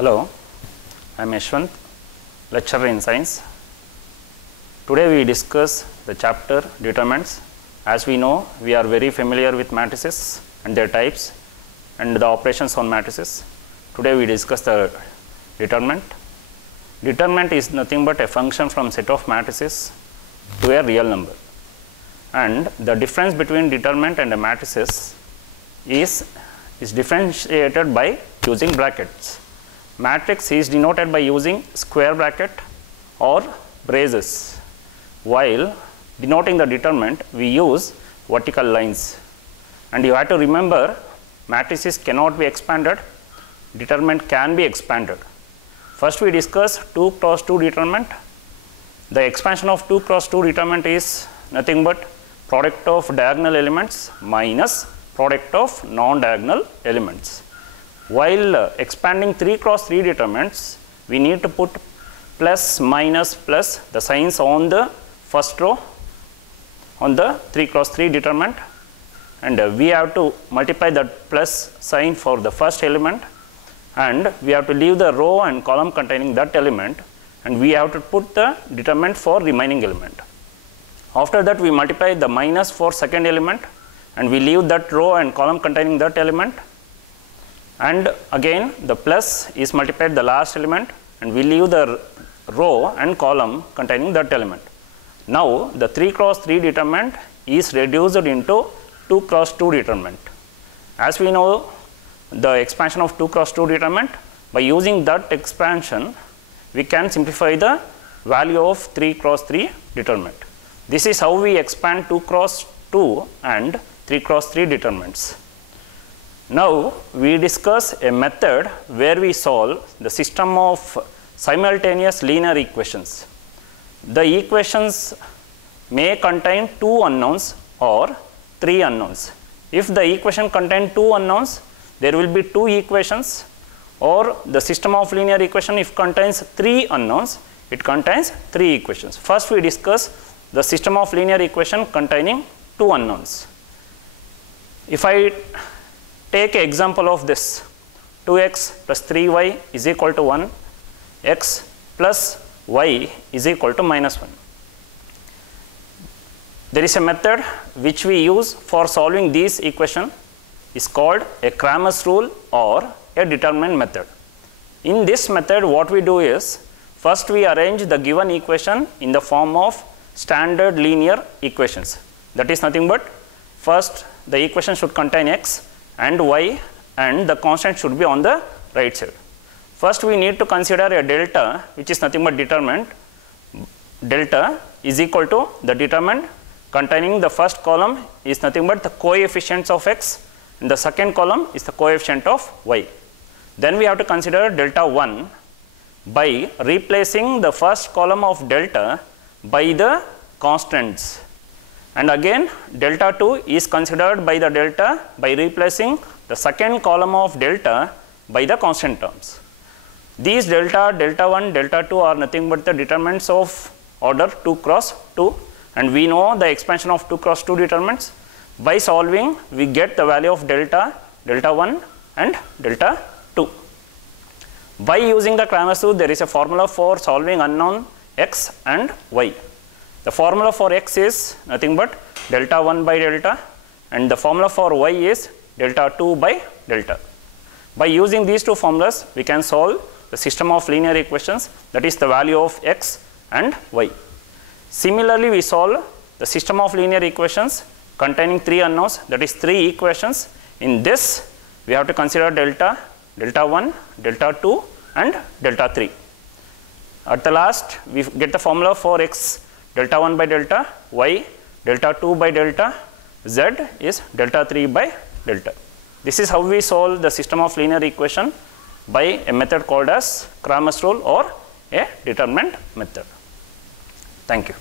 Hello, I am Yashwant, lecturer in science. Today we discuss the chapter determinants. As we know, we are very familiar with matrices and their types and the operations on matrices. Today we discuss the determinant. Determinant is nothing but a function from set of matrices to a real number. And the difference between determinant and a matrices is differentiated by using brackets. Matrix is denoted by using square bracket or braces, while denoting the determinant we use vertical lines. And you have to remember, matrices cannot be expanded, determinant can be expanded. First we discuss 2 cross 2 determinant. The expansion of 2 cross 2 determinant is nothing but product of diagonal elements minus product of non-diagonal elements. While expanding 3 cross 3 determinants, we need to put plus, minus, plus the signs on the first row on the 3 cross 3 determinant, and we have to multiply that plus sign for the first element, and we have to leave the row and column containing that element, and we have to put the determinant for remaining element. After that we multiply the minus for second element, and we leave that row and column containing that element, and again the plus is multiplied the last element, and we leave the row and column containing that element. Now the 3 cross 3 determinant is reduced into 2 cross 2 determinant. As we know the expansion of 2 cross 2 determinant, by using that expansion we can simplify the value of 3 cross 3 determinant. This is how we expand 2 cross 2 and 3 cross 3 determinants. Now we discuss a method where we solve the system of simultaneous linear equations. The equations may contain 2 unknowns or 3 unknowns. If the equation contains 2 unknowns, there will be 2 equations, or the system of linear equation if contains 3 unknowns, it contains 3 equations. First we discuss the system of linear equation containing 2 unknowns. If I take an example of this, 2x plus 3y is equal to 1, x plus y is equal to minus 1. There is a method which we use for solving this equation, is called a Cramer's rule or a determinant method. In this method what we do is, first we arrange the given equation in the form of standard linear equations. That is nothing but, first the equation should contain x and y, and the constant should be on the right side. First we need to consider a delta, which is nothing but determinant. Delta is equal to the determinant containing the first column is nothing but the coefficients of x, and the second column is the coefficient of y. Then we have to consider delta 1 by replacing the first column of delta by the constants, and again delta 2 is considered by the delta by replacing the second column of delta by the constant terms. These delta, delta 1, delta 2 are nothing but the determinants of order 2 cross 2, and we know the expansion of 2 cross 2 determinants. By solving we get the value of delta, delta 1 and delta 2. By using the Cramer's rule, there is a formula for solving unknown x and y. The formula for x is nothing but delta 1 by delta, and the formula for y is delta 2 by delta. By using these two formulas we can solve the system of linear equations, that is the value of x and y. Similarly we solve the system of linear equations containing 3 unknowns, that is 3 equations. In this we have to consider delta, delta 1, delta 2 and delta 3. At the last we get the formula for x, delta 1 by delta, y, delta 2 by delta, z is delta 3 by delta. This is how we solve the system of linear equation by a method called as Cramer's rule or a determinant method. Thank you.